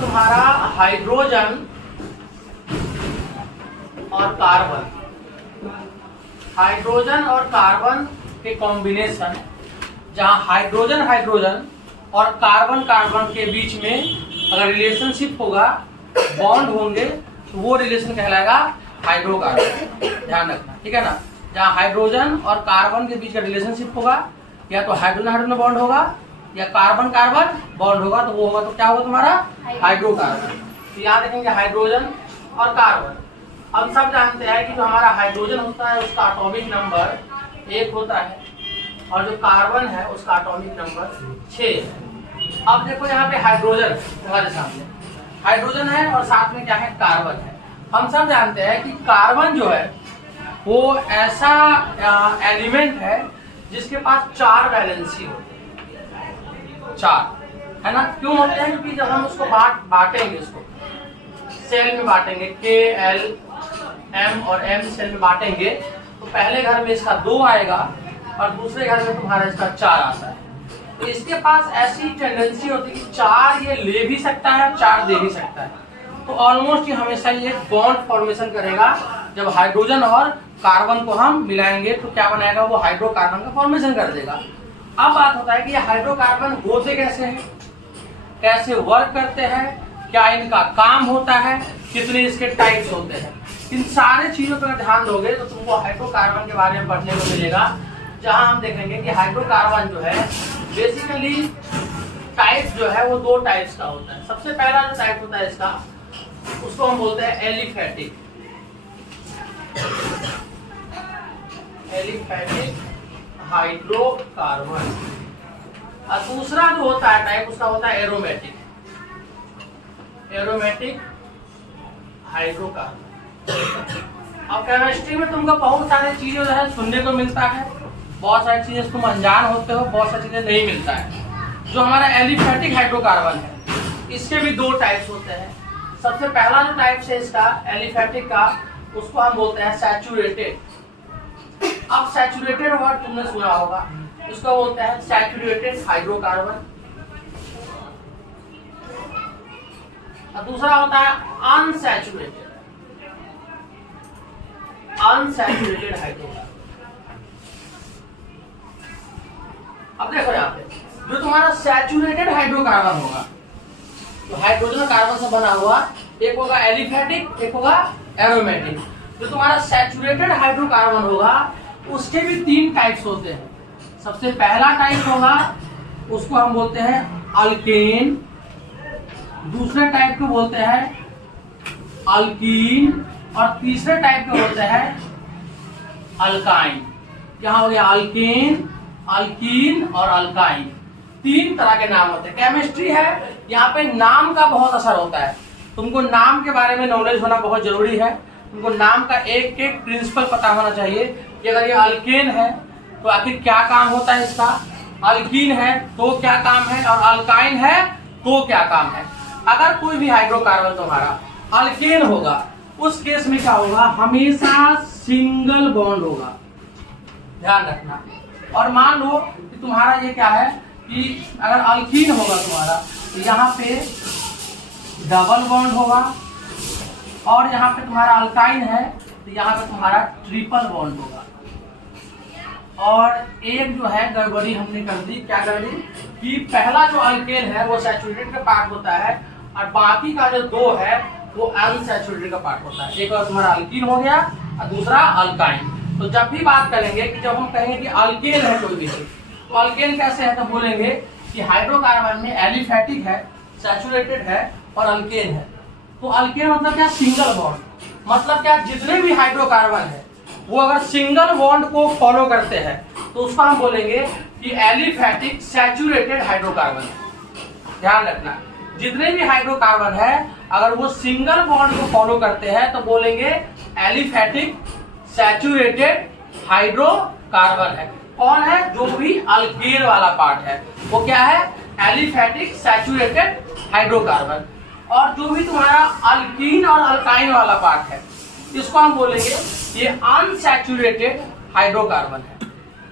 तुम्हारा हाइड्रोजन और carbon, hydrogen और कार्बन के कॉम्बिनेशन, जहां हाइड्रोजन हाइड्रोजन और कार्बन कार्बन के बीच में अगर रिलेशनशिप होगा, बॉन्ड होंगे, तो वो रिलेशन कहलाएगा हाइड्रोकार्बन। ध्यान रखना, ठीक है ना। जहाँ हाइड्रोजन और कार्बन के बीच का रिलेशनशिप होगा, या तो हाइड्रोजन हाइड्रोजन बॉन्ड होगा या कार्बन कार्बन बॉन्ड होगा, तो वो होगा तो क्या होगा तुम्हारा हाइड्रोकार्बन। तो यहाँ देखेंगे हाइड्रोजन और कार्बन। हम सब जानते हैं कि जो हमारा हाइड्रोजन होता है उसका एटॉमिक नंबर 1 होता है और जो कार्बन है उसका एटॉमिक नंबर 6 है। अब देखो यहाँ पे हाइड्रोजन हमारे सामने हाइड्रोजन है और साथ में क्या है, कार्बन है। हम सब जानते हैं कि कार्बन जो है वो ऐसा एलिमेंट है जिसके पास 4 वैलेंसी होते हैं, 4 है ना। क्यों होते हैं? क्योंकि जब हम उसको बांटेंगे, उसको सेल में बांटेंगे, K, L, M और M सेल में बांटेंगे, तो पहले घर में इसका 2 आएगा और दूसरे घर में तुम्हारा इसका 4 आता है। तो इसके पास ऐसी टेंडेंसी होती है कि 4 ये ले भी सकता है, 4 दे भी सकता है। तो ऑलमोस्ट ये हमेशा ये बॉन्ड फॉर्मेशन करेगा। जब हाइड्रोजन और कार्बन को हम मिलाएंगे तो क्या बनाएगा, वो हाइड्रोकार्बन का फॉर्मेशन कर देगा। अब बात होता है कि ये हाइड्रोकार्बन होते कैसे हैं, कैसे वर्क करते हैं, क्या इनका काम होता है, कितने इसके टाइप्स होते हैं। इन सारे चीजों पर ध्यान दोगे तो तुमको हाइड्रोकार्बन के बारे में पढ़ने को मिलेगा, जहां हम देखेंगे कि हाइड्रोकार्बन जो है बेसिकली टाइप जो है वो 2 टाइप्स का होता है। सबसे पहला जो टाइप होता है इसका, उसको हम बोलते हैं एलिफैटिक, एलिफैटिक हाइड्रोकार्बन। और दूसरा जो होता है टाइप उसका होता है एरोमेटिक, एरोमेटिक हाइड्रोकार्बन। अब केमिस्ट्री में तुमको बहुत सारी चीजें जो है सुनने को मिलता है, बहुत सारी चीजें तुम अनजान होते हो, बहुत सारी चीजें नहीं मिलता है। जो हमारा एलिफैटिक हाइड्रोकार्बन है इसके भी 2 टाइप्स होते हैं। सबसे पहला जो टाइप है इसका एलिफैटिक का, उसको हम बोलते हैं सैचुरेटेड। अब सैचुरेटेड वर्ड तुमने सुना होगा, उसको बोलते हैं सैचुरेटेड हाइड्रोकार्बन। और दूसरा होता है अनसैचुरेटेड, अनसैचुरेटेड हाइड्रोकार्बन। अब देखो यहाँ पे जो तुम्हारा सैचुरेटेड हाइड्रोकार्बन होगा, तो हाइड्रोजन कार्बन से बना हुआ, एक होगा एलिफैटिक, एक होगा एरोमेटिक। जो तुम्हारा सैचुरेटेड हाइड्रोकार्बन होगा उसके भी 3 टाइप्स होते हैं। सबसे पहला टाइप होगा उसको हम बोलते हैं अल्केन, दूसरे टाइप को बोलते हैं अल्कीन और तीसरे टाइप के होते हैं अल्काइन। यहाँ हो गया अल्केन, अल्कीन और अल्काइन, 3 तरह के नाम होते हैं। केमिस्ट्री है, यहाँ पे नाम का बहुत असर होता है। तुमको नाम के बारे में नॉलेज होना बहुत जरूरी है। तुमको नाम का एक एक प्रिंसिपल पता होना चाहिए कि अगर ये अल्केन है तो आखिर क्या काम होता है इसका, अल्कीन है तो क्या काम है, और अल्काइन है तो क्या काम है। अगर कोई भी हाइड्रोकार्बन तुम्हारा अल्केन होगा उस केस में क्या होगा, हमेशा सिंगल बॉन्ड होगा, ध्यान रखना। और मान लो कि तुम्हारा ये क्या है कि अगर अल्कीन होगा तुम्हारा तो यहाँ पे डबल बॉन्ड होगा, और यहाँ पे तुम्हारा अल्काइन है तो यहाँ पे तुम्हारा ट्रिपल बॉन्ड होगा। और एक जो है गड़बड़ी हमने कर दी, क्या कर दी कि पहला जो अल्केन है वो सैचुरेटेड का पार्ट होता है और बाकी का जो 2 है वो अनसैचुरेटेड का पार्ट होता है। एक और तुम्हारा अल्कीन हो गया और दूसरा अल्काइन। तो जब भी बात करेंगे कि जब हम कहेंगे कि अल्केन है कोई भी चीज, तो अल्केन कैसे है, तो बोलेंगे कि हाइड्रोकार्बन में एलिफैटिक है, सैचुरेटेड है और अल्केन है। तो अल्केन मतलब क्या, सिंगल बॉन्ड। मतलब क्या, जितने भी हाइड्रोकार्बन है वो अगर सिंगल बॉन्ड को फॉलो करते हैं तो उसको हम बोलेंगे कि एलिफैटिक सैचुरेटेड हाइड्रोकार्बन। ध्यान रखना, जितने भी हाइड्रोकार्बन है अगर वो सिंगल बॉन्ड को फॉलो करते हैं तो बोलेंगे एलिफैटिक सैचुरेटेड हाइड्रोकार्बन है। कौन है, जो भी अल्केन वाला पार्ट है वो क्या है, एलिफैटिक सैचुरेटेड हाइड्रोकार्बन। और जो भी तुम्हारा अल्कीन और अल्काइन वाला पार्ट है इसको हम बोलेंगे ये अनसैचुरेटेड हाइड्रोकार्बन है,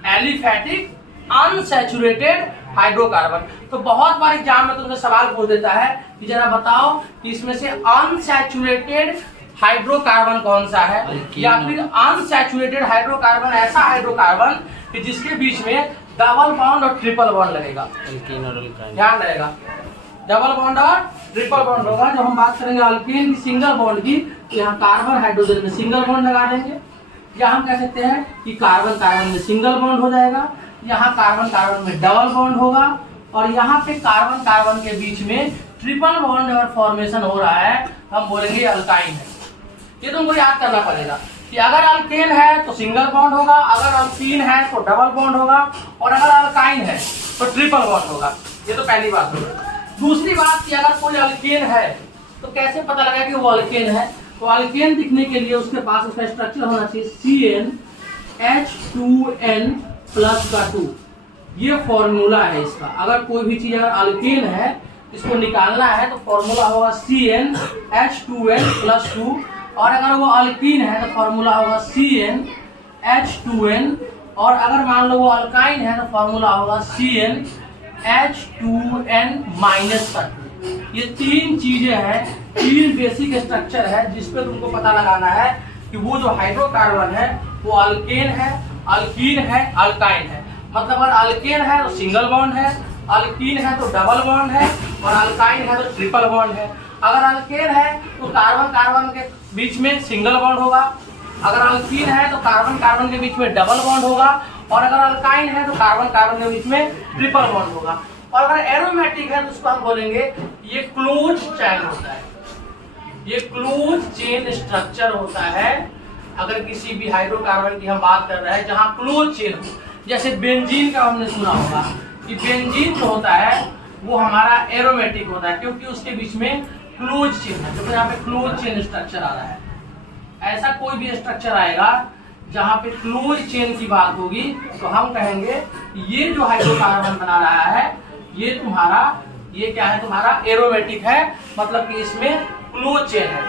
एलिफैटिक अनसैचुरेटेड हाइड्रोकार्बन। तो बहुत बार एग्जाम में तुमसे सवाल पूछ देता है कि जरा बताओ कि इसमें से अनसैचुरेटेड हाइड्रोकार्बन कौन सा है, या फिर अनसैचुरेटेड हाइड्रोकार्बन ऐसा हाइड्रोकार्बन कि जिसके बीच में डबल बॉन्ड और ट्रिपल बॉन्ड लगेगा। ध्यान रहेगा, डबल बॉन्ड और ट्रिपल बॉन्ड होगा। जब हम बात करेंगे अल्केन की सिंगल बॉन्ड की, तो यहाँ कार्बन हाइड्रोजन में सिंगल बॉन्ड लगा देंगे, या हम कह सकते हैं कि कार्बन कार्बन में सिंगल बॉन्ड हो जाएगा, यहाँ कार्बन कार्बन में डबल बॉन्ड होगा, और यहाँ पे कार्बन कार्बन के बीच में ट्रिपल बॉन्ड अगर फॉर्मेशन हो रहा है हम बोलेंगे अल्काइन है। ये तुमको याद करना पड़ेगा कि अगर अल्केन है तो सिंगल बॉन्ड होगा, अगर अल्कीन है तो डबल बॉन्ड होगा, और अगर अल्काइन है तो ट्रिपल बॉन्ड होगा। ये तो पहली बात होगी। दूसरी बात कि अगर कोई अल्केन है तो कैसे पता लगा कि वो अल्केन है, तो अल्केन दिखने के लिए उसके पास उसका स्ट्रक्चर होना चाहिए CnH2n प्लस का 2। ये फॉर्मूला है इसका। अगर कोई भी चीज अगर अल्केन है इसको निकालना है तो फॉर्मूला होगा CnH2n प्लस 2, और अगर वो अल्कीन है तो फॉर्मूला होगा CnH2n, और अगर मान लो वो अल्काइन है तो फॉर्मूला होगा CnH2n माइनस का 2। ये तीन चीजें हैं, तीन बेसिक स्ट्रक्चर है जिस पे तुमको पता लगाना है कि वो जो हाइड्रोकार्बन है वो अल्केन है, अल्कीन है, अल्काइन है। मतलब अगर अल्केन है तो सिंगल बॉन्ड है, अल्कीन है तो डबल बॉन्ड है, और अल्काइन है तो ट्रिपल बॉन्ड है। अगर अल्केन है तो कार्बन कार्बन के बीच में सिंगल बॉन्ड होगा, अगर अल्कीन है तो कार्बन कार्बन के बीच में डबल बॉन्ड होगा, और अगर अल्काइन है तो कार्बन कार्बन के बीच में ट्रिपल बॉन्ड होगा। और अगर एरोमेटिक है तो उसको हम बोलेंगे ये क्लोज चेन होता है, ये क्लोज चेन स्ट्रक्चर होता है। अगर किसी भी हाइड्रोकार्बन की हम बात कर रहे हैं जहां क्लोज चेन हो, जैसे बेंजीन का हमने सुना होगा कि बेंजीन जो होता है वो हमारा एरोमेटिक होता है क्योंकि उसके बीच में क्लोज चेन है, क्योंकि यहाँ पे क्लोज चेन स्ट्रक्चर आ रहा है। ऐसा कोई भी स्ट्रक्चर आएगा जहाँ पे क्लोज चेन की बात होगी तो हम कहेंगे ये जो हाइड्रोकार्बन बना रहा है ये तुम्हारा, ये क्या है तुम्हारा एरोमेटिक है, मतलब कि इसमें क्लोज चेन है।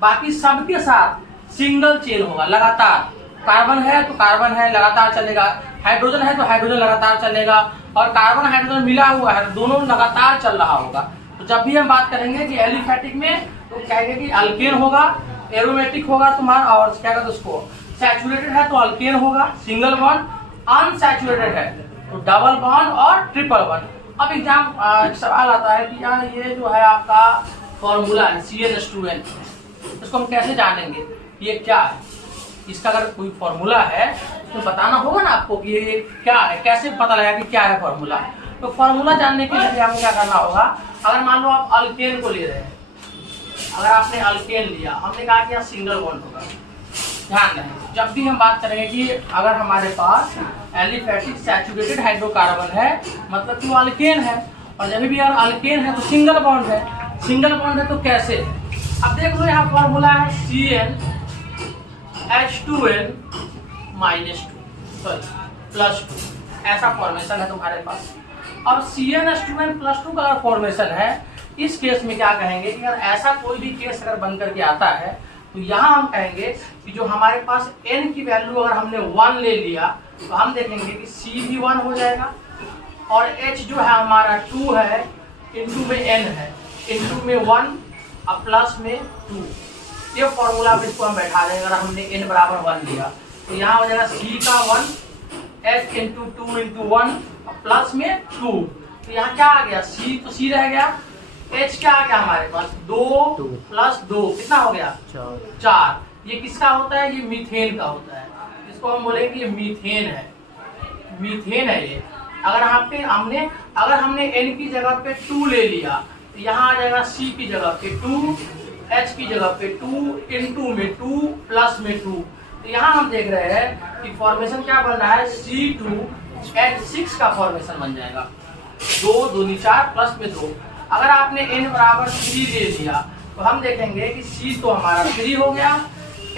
बाकी सबके साथ सिंगल चेन होगा, लगातार। कार्बन है तो कार्बन है लगातार चलेगा, हाइड्रोजन है तो हाइड्रोजन लगातार चलेगा, और कार्बन हाइड्रोजन मिला हुआ है तो दोनों लगातार चल रहा होगा। तो जब भी हम बात करेंगे कि एलिफेटिक में तो कहेंगे कि अल्केन होगा, एरोमेटिक होगा तुम्हारा, और क्या कहते उसको सैचुरेटेड है तो अल्केन होगा सिंगल बॉन्ड, अनसैचुरेटेड है तो डबल बॉन्ड और ट्रिपल बॉन्ड। अब एग्जाम सवाल आता है कि यार ये जो है आपका फॉर्मूला है CnH2n, इसको हम कैसे जानेंगे ये क्या है? इसका अगर कोई फॉर्मूला है तो बताना होगा ना आपको कि ये क्या है, कैसे पता लगा कि क्या है फॉर्मूला। तो फॉर्मूला जानने के लिए आपको क्या करना होगा, अगर मान लो आप अल्केन को ले रहे हैं, अगर आपने अल्केन लिया, हमने कहा कि यहाँ सिंगल बॉन्ड होगा। ध्यान रहे जब भी हम बात करेंगे कि अगर हमारे पास एलिफेटिक सैचुरेटेड हाइड्रोकार्बन है मतलब कि वो अल्केन है, और जब भी अगर अल्केन है तो सिंगल बॉन्ड है, सिंगल बॉन्ड है तो कैसे? अब देख लो यहाँ फॉर्मूला है CnH2n माइनस 2 प्लस 2, ऐसा फॉर्मेशन है तुम्हारे पास। अब CnH2n प्लस 2 का अगर फॉर्मेशन है, इस केस में क्या कहेंगे कि अगर ऐसा कोई भी केस अगर बन करके आता है तो यहाँ हम कहेंगे कि जो हमारे पास n की वैल्यू अगर हमने 1 ले लिया तो हम देखेंगे कि C भी 1 हो जाएगा, और H जो है हमारा 2 है, इंटू में n है, इंटू में 1 और प्लस में 2। ये फॉर्मूला पे इसको हम बैठा देंगे। अगर हमने n बराबर 1 लिया तो यहाँ हो जाएगा C का 1, H इंटू 2 इंटू 1 प्लस में 2। तो यहाँ क्या आ गया, C तो C रह गया, H क्या आ गया हमारे पास 2 प्लस 2 कितना हो गया 4। ये किसका होता है, ये मीथेन का होता है, इसको हम बोलेंगे ये मीथेन है, मीथेन है ये। अगर अगर हमने N की जगह पे 2 ले लिया तो यहाँ आ जाएगा C की जगह पे 2, H की जगह पे 2, इंटू में 2 प्लस में 2। तो यहाँ हम देख रहे हैं कि फॉर्मेशन क्या बन रहा है, C2H6 का फॉर्मेशन बन जाएगा, 2 2 4 प्लस में 2। अगर आपने n बराबर 3 ले लिया तो हम देखेंगे कि C तो हमारा 3 हो गया,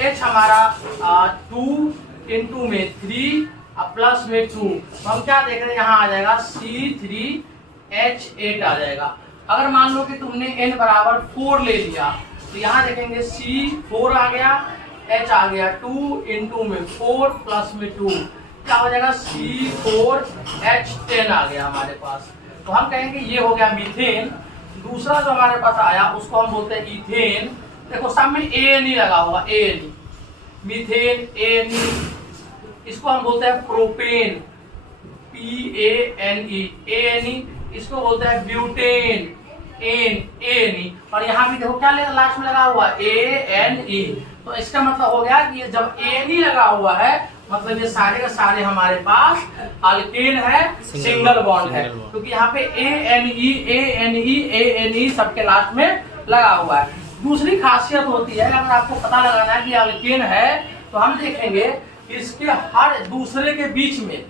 H हमारा 2 इंटू में 3 प्लस में 2। तो हम क्या देख रहे हैं, यहाँ आ जाएगा C3H8 आ जाएगा। अगर मान लो कि तुमने n बराबर 4 ले लिया तो यहाँ देखेंगे C4 आ गया, H आ गया 2 इंटू में 4 प्लस में 2। क्या हो जाएगा, C4H10 आ गया हमारे पास। तो हम कहेंगे ये हो गया मीथेन। दूसरा जो हमारे पास आया उसको हम बोलते हैं इथेन। देखो सामने ANE लगा होगा, ANE, मीथेन, ANE। इसको हम बोलते हैं प्रोपेन, PANE, ANE। इसको बोलते हैं ब्यूटेन, ANE। और यहाँ भी देखो क्या लास्ट में लगा हुआ, ANE। तो इसका मतलब हो गया कि ये जब ANE लगा हुआ है मतलब ये सारे के सारे हमारे पास अल्केन है, सिंगल बॉन्ड है, क्योंकि यहाँ पे ANE सबके लास्ट में लगा हुआ है। दूसरी खासियत होती है, अगर आपको पता लगाना है कि अल्केन है तो हम देखेंगे इसके हर दूसरे के बीच में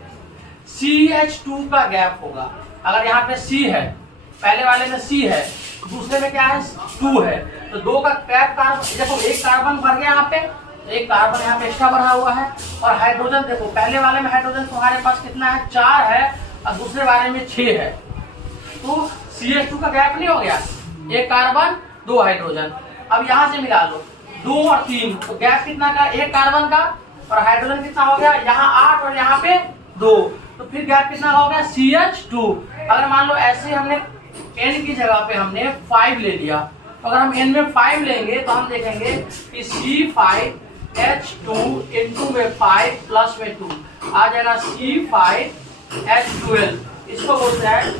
CH2 का गैप होगा। अगर यहाँ पे C है, पहले वाले में C है, दूसरे में क्या है, 2 है, तो 2 का गैप कार्बन, देखो एक कार्बन भर गया यहाँ पे, एक कार्बन यहाँ पे एक्स्ट्रा बढ़ा हुआ है। और हाइड्रोजन देखो, पहले वाले में हाइड्रोजन तुम्हारे पास कितना है, 4 है, और दूसरे वाले में 6 है, तो CH2 का गैप नहीं हो गया, एक कार्बन 2 हाइड्रोजन। अब यहाँ से मिला लो 2 और 3, तो गैप कितना का, एक कार्बन का, और हाइड्रोजन कितना हो गया, यहाँ 8 और यहाँ पे 2, तो फिर गैप कितना हो गया, CH2। अगर मान लो ऐसे हमने N की जगह पे हमने 5 ले लिया, तो अगर हम N में 5 लेंगे तो हम देखेंगे कि C5H2 into में 5 प्लस में 2 आ जाएगा C5H12। इसको बोलते हैं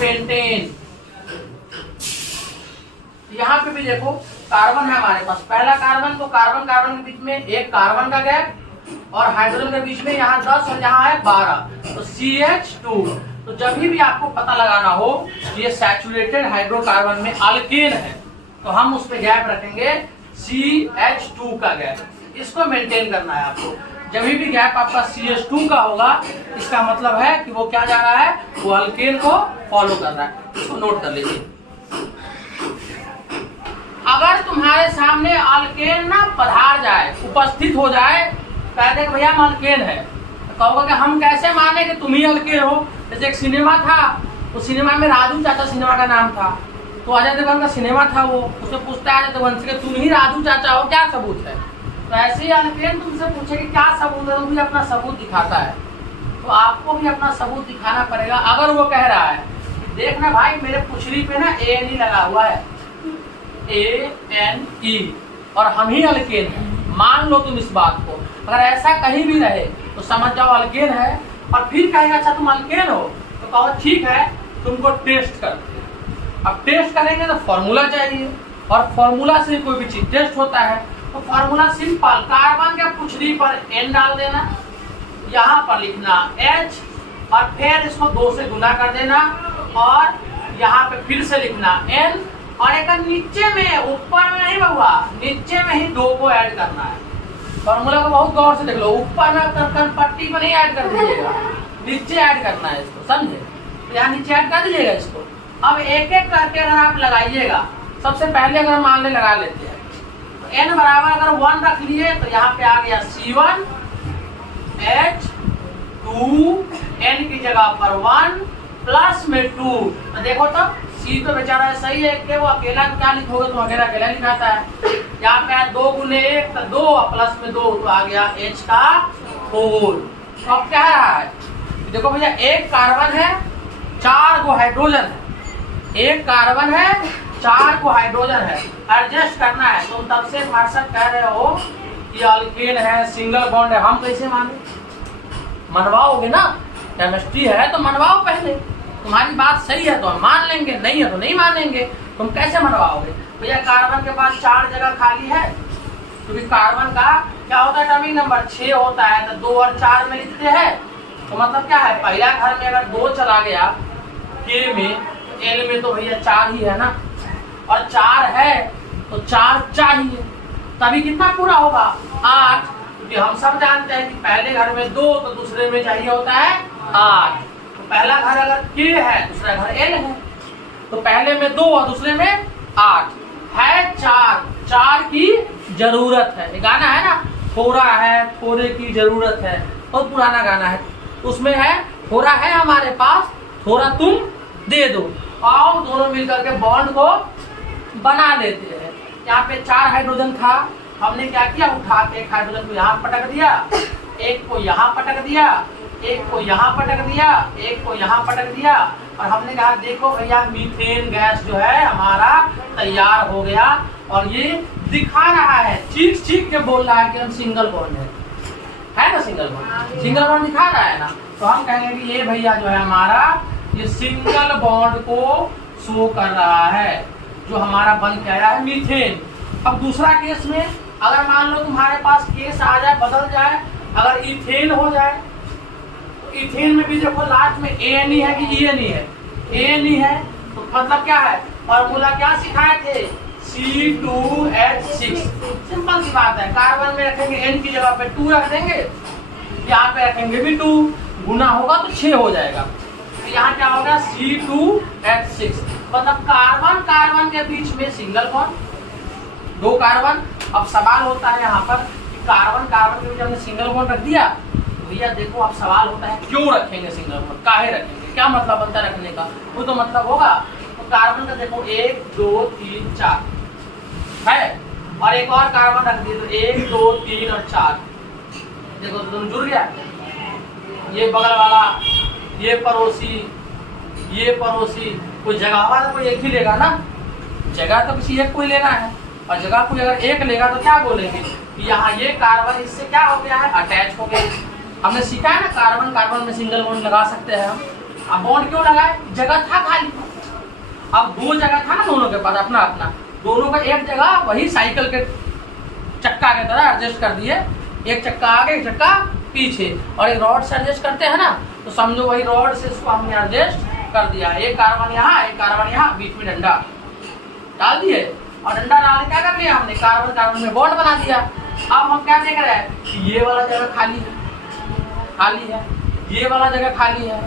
पेंटेन। यहाँ पे भी देखो कार्बन है हमारे पास, पहला कार्बन, तो कार्बन कार्बन के बीच में एक कार्बन का गैप, और हाइड्रोजन के बीच में यहाँ 10 और यहाँ है 12, तो CH2। तो जब भी आपको पता लगाना हो कि ये सैचुरेटेड हाइड्रोकार्बन में अल्केन है तो हम उस पे गैप रखेंगे CH2 का गैप, इसको मेंटेन करना है आपको। जब भी गैप आपका CH2 का होगा इसका मतलब है कि वो क्या जा रहा है, वो अल्केन को फॉलो कर रहा है, इसको नोट कर लीजिए। अगर तुम्हारे सामने अल्केन ना पधार जाए, उपस्थित हो जाए, कह दे कि भैया हम अल्केन है, तो कहोगे कि हम कैसे माने कि तुम ही अल्केन हो। जैसे एक सिनेमा था, उस सिनेमा में राजू चाचा सिनेमा का नाम था, तो अजय देवगन का सिनेमा था, वो उसमें पूछता है अजय देवगन से तुम ही राजू चाचा हो, क्या सबूत है। तो ऐसे ही अल्केन तुमसे पूछे कि क्या सबूत है, तो भी अपना सबूत दिखाता है, तो आपको भी अपना सबूत दिखाना पड़ेगा। अगर वो कह रहा है देखना भाई मेरे पुछड़ी पे ना ANE लगा हुआ है, ANE, और हम ही अल्केन हैं, मान लो तुम इस बात को। अगर ऐसा कहीं भी रहे तो समझ जाओ अल्केन है, और फिर कहेगा अच्छा तुम अल्केन हो, तो कहो ठीक है तुमको टेस्ट करते हैं। अब टेस्ट करेंगे तो फॉर्मूला चाहिए, और फॉर्मूला से कोई भी चीज टेस्ट होता है। तो फॉर्मूला सिंपल, कार्बन के पुछड़ी पर N डाल देना, यहाँ पर लिखना H, और फिर इसको 2 से गुना कर देना, और यहाँ पे फिर से लिखना N, और एक नीचे में, ऊपर में नहीं बउआ, नीचे में ही 2 को ऐड करना है। फॉर्मूला को बहुत गौर से देख लो, ऊपर में कर पट्टी पर नहीं ऐड कर दीजिएगा, नीचे ऐड करना है इसको, समझे। तो यहाँ नीचे ऐड कर दीजिएगा इसको। अब एक एक करके अगर आप लगाइएगा, सबसे पहले अगर हम मान ले लगा लेते हैं, तो N बराबर अगर 1 रख लिए तो यहाँ पे आ गया C1H2, N की जगह पर 1 प्लस में 2, तो देखो तो C तो बेचारा सही है कि वो अकेला क्या लिखोगे, तो अकेला अकेला लिखाता है। यहाँ पे 2 गुने 1 तो 2, प्लस में 2 तो आ गया H का 4। तो अब क्या है, देखो भैया एक कार्बन है, 4 को हाइड्रोजन है, एक कार्बन है, 4 को हाइड्रोजन है, एडजस्ट करना है। तुम तब से भाषक कह रहे हो कि अल्केन है, सिंगल बॉन्ड है, हम कैसे माने, मनवाओगे ना, केमिस्ट्री है तो मनवाओ पहले, तुम्हारी बात सही है तो हम मान लेंगे, नहीं है तो नहीं मानेंगे। तुम कैसे मनवाओगे भैया, कार्बन के पास 4 जगह खाली है, क्योंकि कार्बन का क्या होता है, एटॉमिक नंबर 6 होता है, तो 2 और 4 में लिखते हैं, तो मतलब क्या है, पहला घर में अगर 2 चला गया K में, L में तो भैया 4 ही है ना, और 4 है तो 4 चाहिए, तभी कितना पूरा होगा, 8, क्योंकि हम सब जानते हैं कि पहले घर में 2 तो दूसरे में चाहिए होता है 8। तो पहला घर अगर K है, दूसरा घर L है, तो पहले में 2 और दूसरे में 8 है, 4 की जरूरत है। ये गाना है ना, थोड़ा है थोड़े की जरूरत है, बहुत पुराना गाना है, उसमें है थोड़ा है हमारे पास, थोड़ा तुम दे दो, आओ दोनों मिलकर के बॉन्ड को बना लेते हैं। यहाँ पे 4 हाइड्रोजन था, हमने क्या किया, उठा के एक हाइड्रोजन को यहाँ पटक दिया, एक को यहाँ पटक दिया, एक को यहाँ पटक दिया, एक को यहाँ पटक दिया, और हमने कहा देखो भैया मीथेन गैस जो है हमारा तैयार हो गया। और ये दिखा रहा है, चीख चीख के बोल रहा है कि हम सिंगल बॉन्ड है ना, सिंगल बॉन्ड, सिंगल बॉन्ड दिखा रहा है ना। तो हम कहेंगे कि ये भैया जो है हमारा ये सिंगल बॉन्ड को शो कर रहा है, जो हमारा बन के आया है मीथेन। अब दूसरा केस में अगर मान लो तुम्हारे पास केस आ जाए, बदल जाए, अगर इथेन हो जाए, तो इथेन में भी देखो लास्ट में एन है कि एन है, एन है। तो मतलब क्या है, फॉर्मूला क्या सिखाए थे, C2H6। सिंपल सी बात है, कार्बन में रखेंगे N की जगह पे 2 रख देंगे, यहाँ पे रखेंगे भी 2, गुना होगा तो 6 हो जाएगा। तो यहाँ क्या होगा C2H6, मतलब कार्बन कार्बन के बीच में सिंगल बॉन्ड, 2 कार्बन। अब सवाल होता है यहाँ पर कि कार्बन कार्बन के बीच हमने सिंगल बॉन्ड रख दिया, भैया देखो अब सवाल होता है क्यों रखेंगे सिंगल बॉन्ड, काहे रखेंगे, क्या मतलब बनता है रखने का, वो तो मतलब होगा। तो कार्बन का देखो 1 2 3 4 है, और एक और कार्बन रख दिए तो 1 2 3 और 4, देखो तो तुम जुड़ गया। ये बगल वाला, ये पड़ोसी, ये पड़ोसी, कोई जगह वाला कोई एक ही लेगा ना, जगह तो किसी एक को ही लेना है, और जगह कोई अगर एक लेगा तो क्या बोलेंगे कि यहाँ ये कार्बन इससे क्या हो गया है, अटैच हो गया। हमने सीखा है ना कार्बन कार्बन में सिंगल बॉन्ड लगा सकते हैं हम। अब बॉन्ड क्यों लगाए, जगह था खाली, अब 2 जगह था ना दोनों के पास अपना अपना, दोनों का एक जगह वही साइकिल के चक्का की तरह एडजस्ट कर दिए, एक चक्का आगे एक चक्का पीछे, और एक रॉड से एडजस्ट करते हैं ना, तो समझो वही रॉड से इसको हमने एडजस्ट कर दिया, एक कार्बन यहाँ एक कार्बन यहाँ, बीच में डंडा डाल दिए, और डंडा डाल के क्या कर लिया हमने, कार्बन कार्बन में बॉन्ड बना दिया। अब हम क्या देख रहे हैं कि ये वाला जगह खाली है, खाली है, ये वाला जगह खाली है,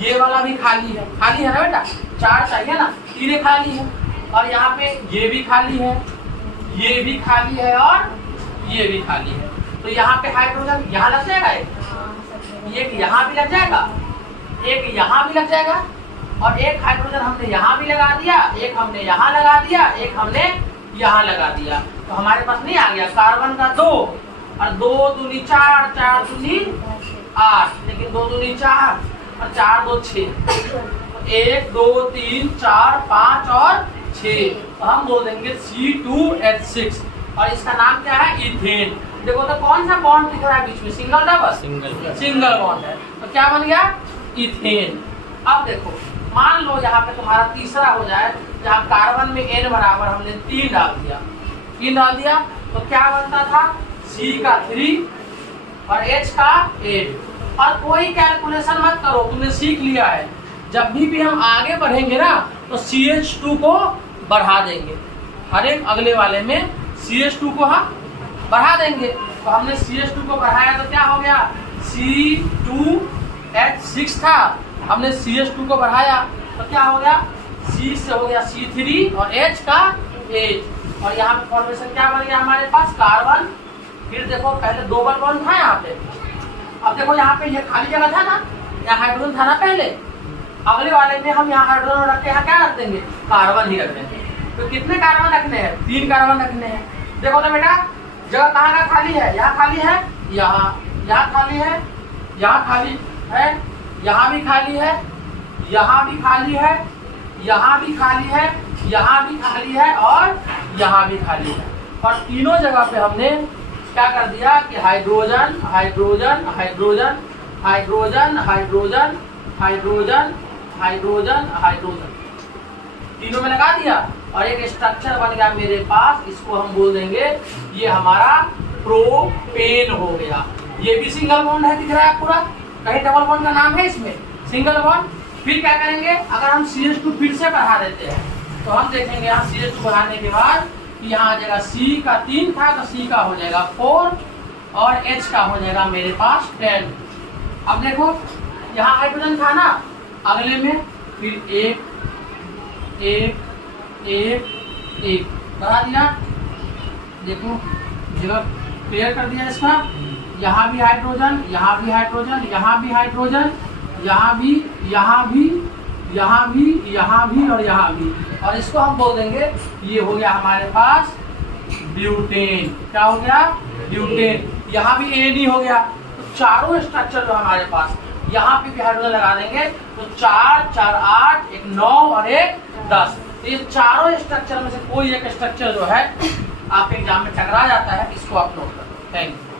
ये वाला भी खाली है, खाली है ना बेटा, 4 चाहिए ना, 3 खाली है, और यहाँ पे ये भी खाली है, ये भी खाली है, और ये भी खाली है। तो यहाँ पे हाइड्रोजन यहाँ लग जाएगा, एक यहाँ भी लग जाएगा, एक यहाँ भी लग जाएगा, और एक हाइड्रोजन हमने यहाँ भी लगा दिया, एक हमने यहाँ लगा दिया, एक हमने यहाँ लगा दिया। तो हमारे पास नहीं आ गया कार्बन का 2, और 2 दूनी 4, 4 दूनी 8, लेकिन 2 दूनी 4 और 4 2 6, तो 1 2 3 4 5 और 6, तो हम बोल देंगे C2H6, और इसका नाम क्या है, इथेन। देखो तो कौन सा बॉन्ड दिख रहा है बीच में, सिंगल डबल, सिंगल बॉन्ड है, तो क्या बन गया, इथेन। अब देखो मान लो यहाँ पे तुम्हारा तीसरा हो जाए, जहाँ कार्बन में N बराबर हमने 3 डाल दिया, 3 डाल दिया, तो क्या बनता था, C का 3 और H का 8। और कोई कैलकुलेशन मत करो, तुमने सीख लिया है, जब भी हम आगे बढ़ेंगे ना तो CH2 को बढ़ा देंगे, हर एक अगले वाले में CH2 को हम बढ़ा देंगे। तो हमने CH2 को बढ़ाया तो क्या हो गया, C2H6 था, हमने CH2 को बढ़ाया तो क्या हो गया, C से हो गया C3 और H का 8, और यहाँ पे फॉर्मेशन क्या बन गया हमारे पास, कार्बन। फिर देखो पहले 2 बॉन्ड था यहाँ पे, अब देखो यहाँ पे ये खाली जगह था ना, यहाँ हाइड्रोजन था ना पहले, अगले वाले में हम यहाँ हाइड्रोजन रख के यहाँ क्या रख देंगे, कार्बन ही रख देंगे। तो कितने कार्बन रखने हैं, 3 कार्बन रखने हैं। देखो तो बेटा जगह कहाँ का खाली है, यहाँ खाली है, यहाँ खाली है, यहाँ खाली है, यहाँ भी खाली है, यहाँ भी खाली है, यहाँ भी खाली है, यहाँ भी खाली है, और यहाँ भी खाली है। और तीनों जगह पे हमने क्या कर दिया कि hydrogen hydrogen hydrogen hydrogen hydrogen hydrogen hydrogen hydrogen तीनों में लगा दिया, और एक स्ट्रक्चर बन गया मेरे पास, इसको हम बोल देंगे ये हमारा प्रोपेन हो गया। ये भी सिंगल बॉन्ड है, दिख रहा है पूरा, कहीं डबल बॉन्ड का नाम है इसमें, सिंगल बॉन्ड। फिर क्या करेंगे, अगर हम CH2 फिर से बढ़ा देते हैं तो हम देखेंगे यहाँ CH2 बढ़ाने के बाद कि यहाँ आ जाएगा, C का 3 था तो C का हो जाएगा 4, और H का हो जाएगा मेरे पास 10। अब देखो यहाँ हाइड्रोजन था ना, अगले में फिर एक बढ़ा दिया, देखो जगह क्लियर कर दिया इसका, यहाँ भी हाइड्रोजन, यहाँ भी हाइड्रोजन, यहाँ भी हाइड्रोजन, यहाँ भी, यहाँ भी, यहाँ भी, यहाँ भी, और यहाँ भी, और इसको हम बोल देंगे ये हो गया हमारे पास ब्यूटेन। क्या हो गया, ब्यूटेन। यहाँ भी एन ही हो गया, चारों स्ट्रक्चर जो हमारे पास यहाँ पे भी हाइड्रोजन लगा देंगे तो 4, 4, 8, एक 9 और एक 10। तो ये चारों स्ट्रक्चर में से कोई एक स्ट्रक्चर जो है आपके एग्जाम में टकरा जाता है, इसको आप नोट कर लो। Thank you.